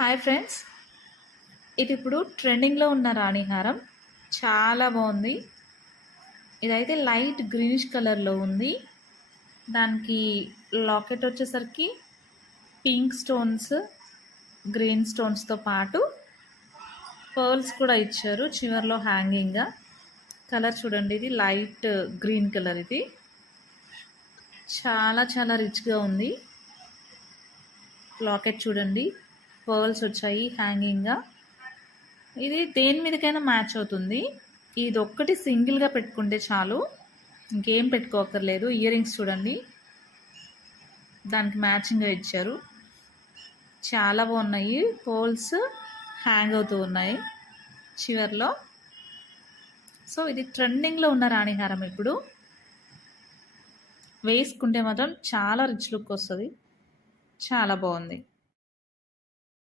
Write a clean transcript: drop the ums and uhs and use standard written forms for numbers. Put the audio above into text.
Hi friends, ఇది ఇప్పుడు ట్రెండింగ్లో ఉన్న రాణి హారం. చాలా బాగుంది. ఇదైతే లైట్ గ్రీనిష్ కలర్లో ఉంది. దానికి లాకెట్ వచ్చేసరికి పింక్ స్టోన్స్, గ్రీన్ స్టోన్స్తో పాటు పర్ల్స్ కూడా ఇచ్చారు చివర్లో హ్యాంగింగ్గా. కలర్ చూడండి, ఇది లైట్ గ్రీన్ కలర్. ఇది చాలా చాలా రిచ్గా ఉంది. లాకెట్ చూడండి, పర్ల్స్ వచ్చాయి హ్యాంగింగ్గా. ఇది దేని మీదకైనా మ్యాచ్ అవుతుంది. ఇది ఒక్కటి సింగిల్గా పెట్టుకుంటే చాలు, ఇంకేం పెట్టుకోకర్లేదు. ఇయర్ రింగ్స్ చూడండి, దానికి మ్యాచింగ్గా ఇచ్చారు. చాలా బాగున్నాయి. పర్ల్స్ హ్యాంగ్ అవుతూ ఉన్నాయి చివర్లో. సో ఇది ట్రెండింగ్లో ఉన్న రాణిహారం. ఇప్పుడు వేసుకుంటే మాత్రం చాలా రిచ్ లుక్ వస్తుంది. చాలా బాగుంది.